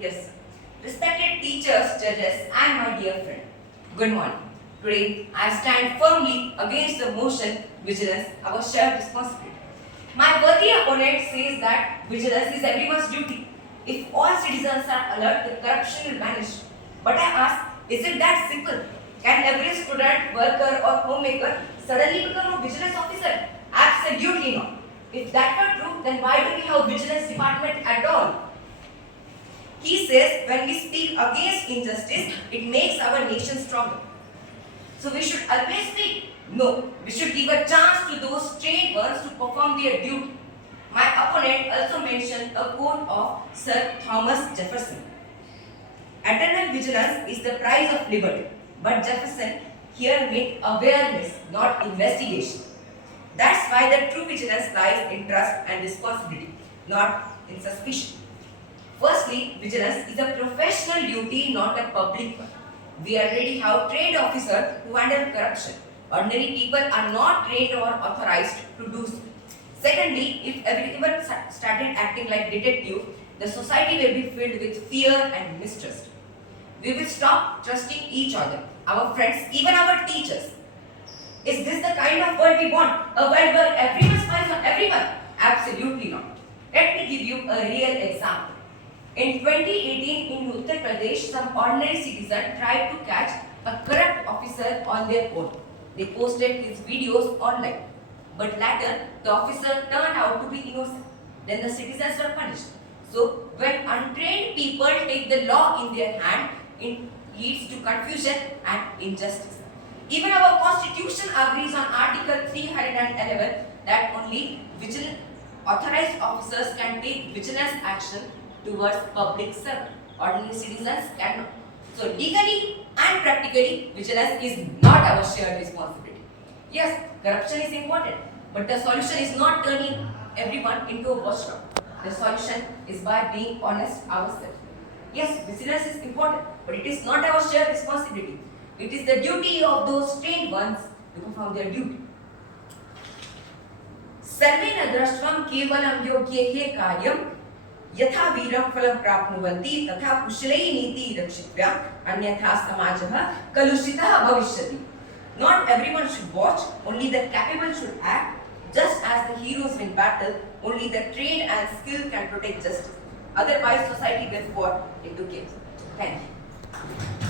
Yes. Respected teachers, judges, and my dear friend. Good morning. Today, I stand firmly against the motion vigilance, our shared responsibility. My worthy opponent says that vigilance is everyone's duty. If all citizens are alert, the corruption will vanish. But I ask, is it that simple? Can every student, worker, or homemaker suddenly become a vigilance officer? Absolutely not. If that were true, then why do we have vigilance department at all? He says when we speak against injustice, it makes our nation stronger. So we should always speak. No, we should give a chance to those trained ones to perform their duty. My opponent also mentioned a quote of Sir Thomas Jefferson. Eternal vigilance is the price of liberty. But Jefferson here meant awareness, not investigation. That's why the true vigilance lies in trust and responsibility, not in suspicion. Firstly, vigilance is a professional duty, not a public one. We already have trained officers who handle corruption. Ordinary people are not trained or authorized to do so. Secondly, if everyone started acting like detectives, the society will be filled with fear and mistrust. We will stop trusting each other, our friends, even our teachers. Is this the kind of world we want? A world where everyone spies on everyone? Absolutely not. Let me give you a real example. In 2018, in Uttar Pradesh, some ordinary citizen tried to catch a corrupt officer on their own. They posted his videos online. But later, the officer turned out to be innocent. Then the citizens were punished. So, when untrained people take the law in their hand, it leads to confusion and injustice. Even our constitution agrees on Article 311 that only authorized officers can take vigilance action towards public servant. Ordinary citizens cannot. So legally and practically, vigilance is not our shared responsibility. Yes, corruption is important, but the solution is not turning everyone into a watchdog. The solution is by being honest ourselves. Yes, vigilance is important, but it is not our shared responsibility. It is the duty of those trained ones to perform their duty. सर्वेन दृष्ट्वं केवलं योग्यैः कार्यं यथा वीरं फलं प्राप्नुवन्ति तथा कुशलैः नीतिः रक्षित्वा अन्यथा समाजः कलुषितः भविष्यति. Not everyone should watch, only the capable should act. Just as the heroes win battle, only the trained and skilled can protect justice. Otherwise, society will fall into chaos. Thank you.